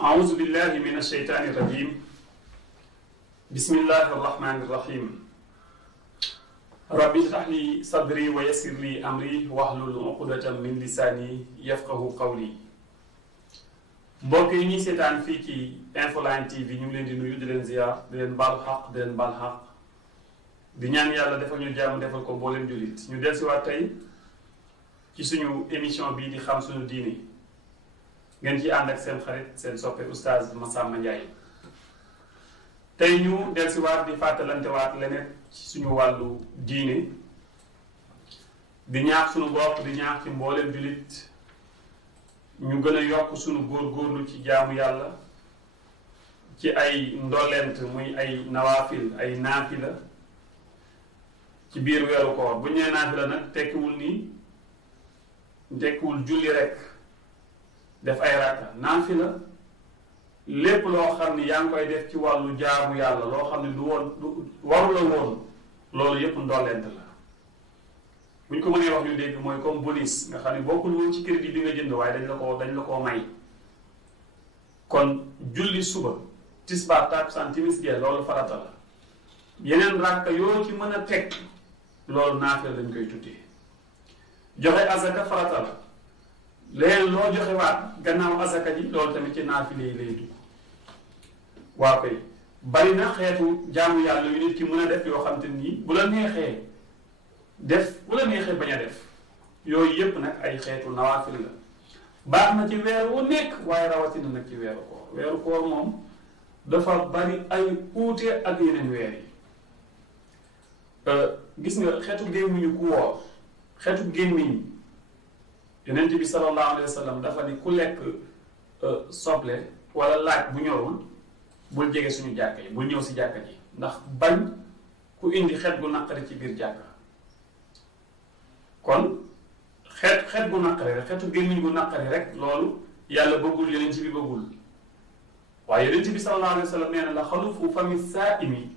أعوذ بالله من الشيطان الرجيم بسم الله الرحمن الرحيم رب اشرح لي صدري ويسر لي أمري واحلل عقدة من لساني يفقه قولي mbokk yi ñuy seetaan fii ci Infoline TV ñu ngi leen di nuyu di leen ziar di leen baal xaq di leen baal xaq di ñaan yàlla defal ñu jàmm defal ko mbooleem jullit ñu dellusiwaat tey ci suñu émission bii di xam suñu diine ngeen ci ànd ak seen xarit seen soppe oustaz Massamba Ndiaye tey ñu dellusiwaat di fàttalantewaat leneen ci suñu wàllu diine di ñaax suñu bopp di ñaax ci mbooleem jullit ñu gën a yokk suñu góorgóorlu ci jaamu yàlla ci ay ndollent muy ay nawaafil ay naafila ci biir weeru koor bu ñu nee naafila nag tekkiwul julli rek def ay rakka naafila lépp loo xam ni yaa ngi koy def ci wàllu jaamu yàlla loo xam ne du waru la woon loolu yépp ndollent la bu ñu ko mënee wax ñu dégg mooy comme bonus nga xam ne bokkul woon ci crédit bi nga jënd waaye dañ la koo may kon julli suba tisbaar takkusaan timis gee loolu farata la yeneen rakka yoo ci mën a teg loolu naafila lañ koy tuddee joxe azaka farata la léegi loo joxe waat gannaaw azaka ji loolu tamit ci naafile yi lay dugg waa koy bari na xeetu jaamu yàlla yu nit ki mën a def yoo xam te nii bu la neexee def bu la neexee bañ a def yooyu yépp nag ay xeetu nawaafil la baax na ci weer wu nekk waaye rawatina nag ci weeru koor moom dafa bari ay uute ak yeneen weer yi gis nga xeetu gémmiñu ku woor xeetu gémmiñ yonent bi sallallahu alayhi wa sallam dafa ni ku lekk soble wala laaj bu ñorul bul jege suñu jàkka yi bul ñëw si jàkka ji ndax bañ ku indi xeet gu naqari ci biir jàkka kon xeet gu naqari rek xeetu gémmiñ gu naqari rek loolu yàlla bëggul yonent bi bëggul waaye yonent bi sallallahu alayhi wa sallam nee na la xalufu fami saa'imi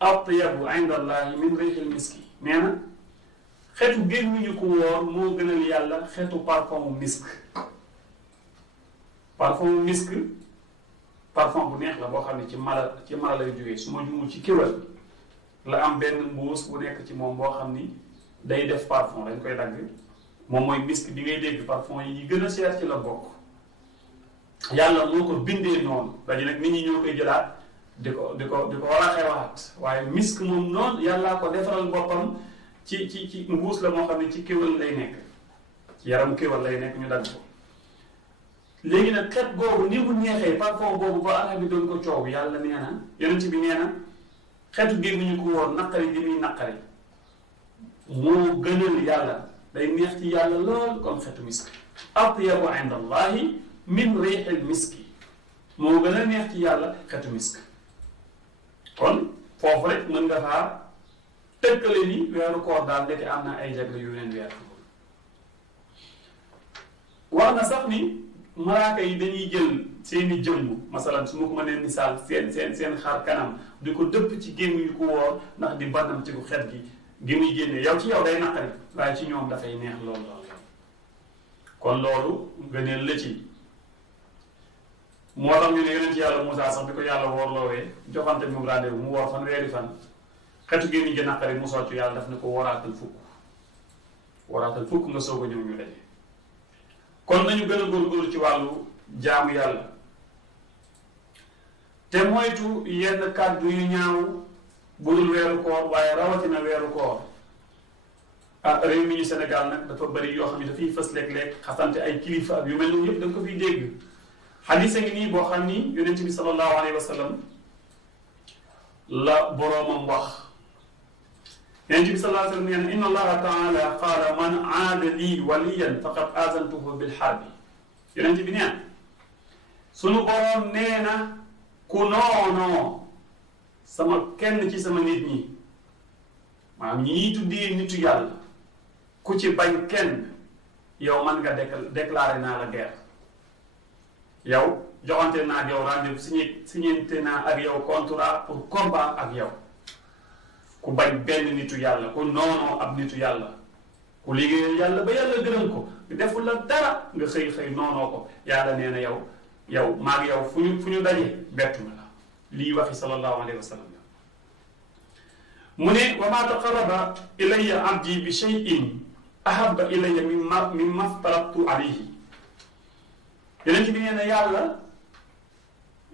atyabu inda allahi min rihil miski nee na xeetu gémmiñu ko woor moo gënal yàlla xeetu parfum misk parfum bu neex la boo xam ne ci mala lay jógee su ma jumul ci kéwal la am benn mbuus bu nekk ci moom boo xam ni day def parfum dañ koy dagg moom mooy misk bi ngay dégg parfum yi gën a seer ci la bokk yàlla moo ko bindee noonu dañu nag nit ñi ñoo koy jëlaat di ko war a xewaat waaye misk moom noonu yàllaa ko defaral boppam ci mbuus la moo xam ne ci kéwal lay nekk ci yaram kéwal lay nekk ñu dagg ko léegi nag xet googu ni mu neexee parfum boobu ba arab bi doon ko coow yàlla nee na yonent bi nee na xetu gémmiñu ko woor naqari li muy naqari moo gënal yàlla day neex ci yàlla lool comme xetu misk atyabu inda allahi min rihil miski moo gën a neex ci yàlla xetu misk kon foofu rek mën nga faa tëkkale ni weeru koor daal ndeke am na ay jagle yu leen weer wax na sax ni malaaka yi dañuy jël seeni jëmm masalan su ma ko mënee misaal seen xar kanam di ko dëpp ci gémmiñu ko woor ndax di bannam ci ko xet gi muy génnee yow ci yow day naqari waaye ci ñoom dafay neex lool kon loolu gëneel la ci moo tax ñu ne yonent yàlla Muusaa sax bi ko yàlla woorloowee joxante moom rendez-vous mu woor fanweeri fan xetu gémmiñ gi naqari mu soccu yàlla daf ne ko waraatal fukk nga soog a ñëw ñu daje kon nañu gën a góorgóorlu ci wàllu jaamu yàlla te moytu yenn kàddu yu ñaaw bu dul weeru koor waaye rawatina weeru koor réew mi ñu Sénégal nag dafa bari yoo xam ne dafay fës léeg-léeg xasante ay kilifa ak yu mel noonu yëpp da nga ko fiy dégg xadiis a ngi nii boo xam ni yonent bi sallallahu alayhi wa sallam la boroomam wax yonent bi sallallahu alayhi wa sallam nee na inna allaha taala qaala man aada lii waliyan faqad aazantuhu bil harbi yonent bi nee na sunu boroom nee na ku noonoo sama kenn ci sama nit ñi maanaam ñii tuddee nitu yàlla ku ci bañ kenn yow man nga déclaré naa la guerre yow joxante naa ak yow rendez-vous signé naa ak yow contrat pour combat ak yow ku bañ benn nitu yàlla ku noonoo ab nitu yàlla ku liggéeyal yàlla ba yàlla gërëm ko deful la dara nga xëy noonoo ko yàlla nee na yow yow maag yow fu ñu daje bettu ma la lii waxi sallallahu alayhi wa sallam mu ne wa ma taqarraba ilayya abdi bi shay'in ahabba ilayya mimma aftaratu alayhi yeneen bi nee na yàlla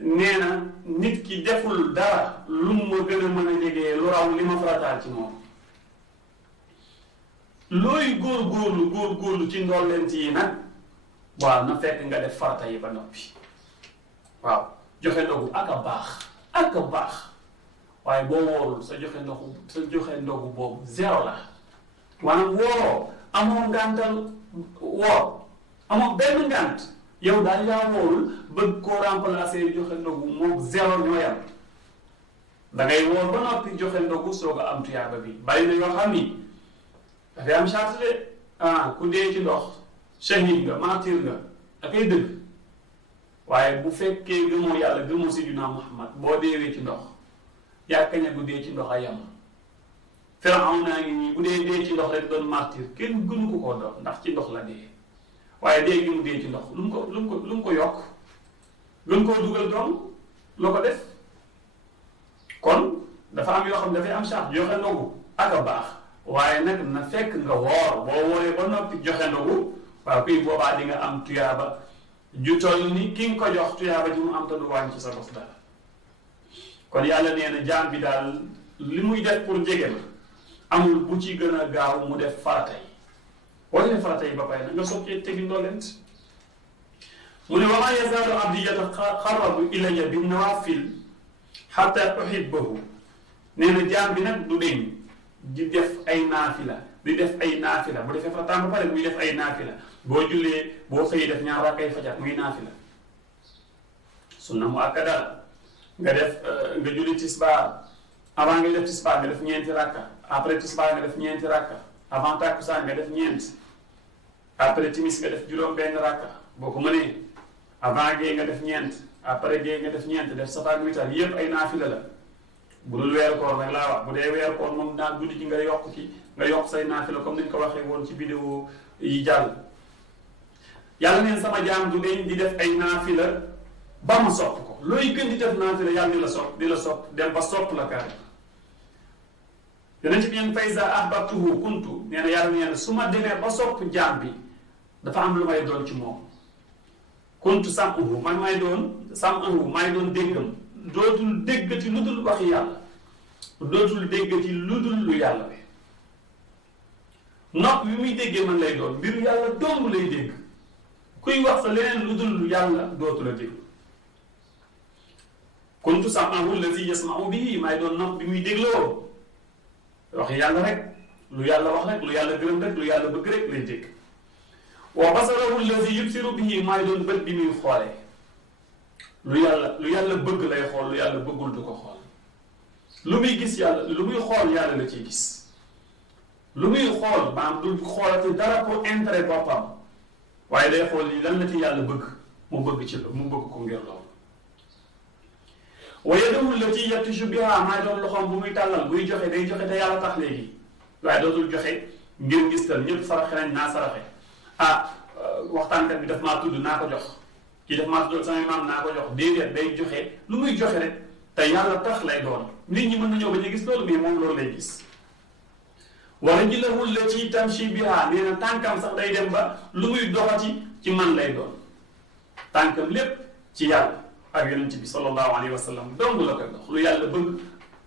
nee na nit ki deful dara lu ma gën a mën a jegee lu raw li ma farataal ci moom looy góorgóorlu ci ndollent yi nag waaw na fekk nga def farata yi ba noppi waaw joxe ndogu ak a baax waaye boo wóorul sa joxe ndogu boobu zéro la maanaam wóoroo amoo ngàntal woor amoo benn ngànt yow daal yaa wóorul bëgg koo remplacer joxe ndogu moom zéro ñoo yam da ngay wóor ba noppi joxe ndogu soog a am tuyaaba bi bari na yoo xam ni dafay am charte de ku dee ci ndox shahid nga martyr nga ak ay dëgg waaye bu fekkee gëmoo yàlla gëmoo Sayyidina Muhammad boo deewee ci ndox yaa kaña gu dee ci ndox a yam Firawna ngi nii bu dee ci ndox rek doon martyr kenn gënu ko koo doon ndax ci ndox la dee waaye dee gi mu dee ci ndox lu mu ko yokk gën koo dugal doom loo ko def kon dafa am yoo xam dafay am charte joxe ndogu ak a baax waaye nag na fekk nga woor boo wooree ba noppi joxe ndogu waaw kuy boobaa di nga am tuyaaba ju toll ni ki nga ko jox tuyaaba ji mu am te du wàññi ci sa bopp dara kon yàlla nee na jaam bi daal li muy def pour jege ma amul bu ci gën a gaaw mu def farata yi boo defee farata yi ba pare nag nga soog tegi ndoolent mu ne wa maa yazaalu abdi yataqarrabu ilayya bin nawaafil hatta uhibbahu nee na jaam bi nag du deñ di def ay naafila bu defee farataam ba pare muy def ay naafila boo jullee boo xëyee def ñaar rakkay fajar muy naafila sunna mu akkada nga julli tisbaar avant nga def tisbaar nga def ñeenti rakka après tisbaar nga def ñeenti rakka avant takkusaan nga def ñeent après timis nga def juróom-benn rakka boo ko mënee avant gee nga def ñeent après gee nga def ñeent def safaak witar yépp ay naafila la bu dul weeru koor nag laa wax bu dee weeru koor moom naan guddi ji nga yokk say naafila comme niñ ko waxee woon ci vidéo yi jàll yàlla neen sama jaam du deñ di def ay naafila ba ma sopp ko looy gën di def naafila yàlla di la sopp dem ba sopp la kaar dana ci neen faysa ahbabtuhu kuntu nee na yàlla nee na su ma demee ba sopp jaam bi dafa am lu may doon ci moom kuntu sam'uhu man may doon déggam dootul déggati lu dul waxi yàlla dootul déggati lu dul lu yàlla bi nopp bi muy déggee man lay doon mbiru yàlla dong lay dégg kuy wax sa leneen lu dul lu yàlla dootu la dégg kuntu sam'ahu allazi yasma'u bihi may doon nopp bi muy dégloo waxi yàlla rek lu yàlla wax rek lu yàlla gërëm rek lu yàlla bëgg rek lay dégg wa basarahu allazi yubsiru bihi may doon bët bi muy xoolee lu yàlla bëgg lay xool lu yàlla bëggul du ko xool lu muy gis yàlla lu muy xool yàlla la ciy gis lu muy xool maanaam du xoolati dara pour intérêt boppam waaye day xool yi lan la ci yàlla bëgg mu bëgg ko ngir loolu wa yadahu allati yabtishu biha maay doon loxoom bu muy tàllal buy joxe day joxe te yàlla tax léegi waaye dootul joxe ngir gis tal ñëpp saraxe nañ naa saraxe waxtaankat bi daf maa tudd naa ko jox kii daf maa tudd samay maam naa ko jox déedéet day joxe lu muy joxe rek te yàlla tax lay doon nit ñi mën nañoo bañ a gis loolu mais moom loolu lay gis wa rijluhu allati tamshi biha nee na tànkam sax day dem ba lu muy doxati ci man lay doon tànkam lépp ci yàlla ak yonent bi sallallahu alayhi wa sallam dong la koy dox lu yàlla bëgg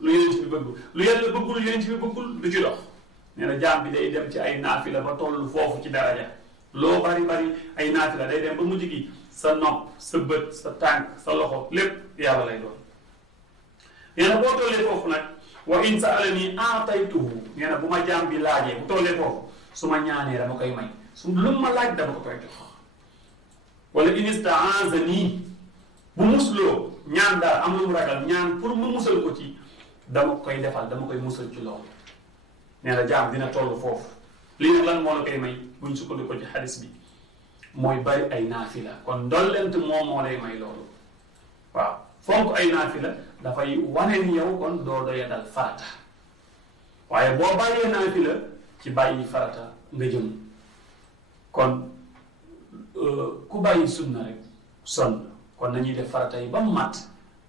lu yonent bi bëgg lu yàlla bëggul lu yonent bi bëggul du ci dox nee na jaam bi day dem ci ay naafila ba toll foofu ci daraja loo bari ay naafila day dem ba mujj gi sa nopp sa bët sa tànk sa loxo lépp yàlla lay doon nee na boo tollee foofu nag wa in sa'alani a'taytuhu nee na bu ma jaam bi laajee bu tollee foofu su ma ñaanee dama koy may lu ma laaj dama ko koy jox wala in ista'azani bu musloo ñaan daal am lu mu ragal ñaan pour mu musal ko ci dama koy defal dama koy musal ci loolu nee na jaam dina toll foofu lii nag lan moo la koy may buñ sukkandiku ci xadis bi mooy bari ay naafila kon ndollent moo lay may loolu waaw fonk ay naafila dafay wane ni yow kon doo doyadal farata waaye boo bàyyee naafila ci bàyyi farata nga jëm kon ku bàyyi sunna rek sonn kon nañuy def farata yi ba mu mat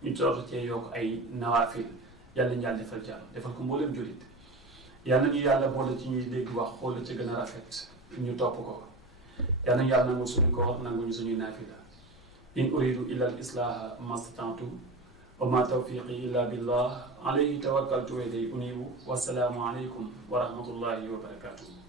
ñu toog cee yokk ay nawaafil yàlla nañu yàlla defal jàmm defal ko mboolem jullit yàlla nañu yàlla boole ci ñuy dégg wax xool la ci gën a rafet ñu topp ko yàlla nañu yàlla nangul suñu koor nanguñu suñuy naafila in uridu illa al islaha mastata'tu wa ma tawfiqi illa billah alayhi tawakkaltu wa ilayhi unibu wassalaamu alaykum wa rahmatullahi wa barakatuh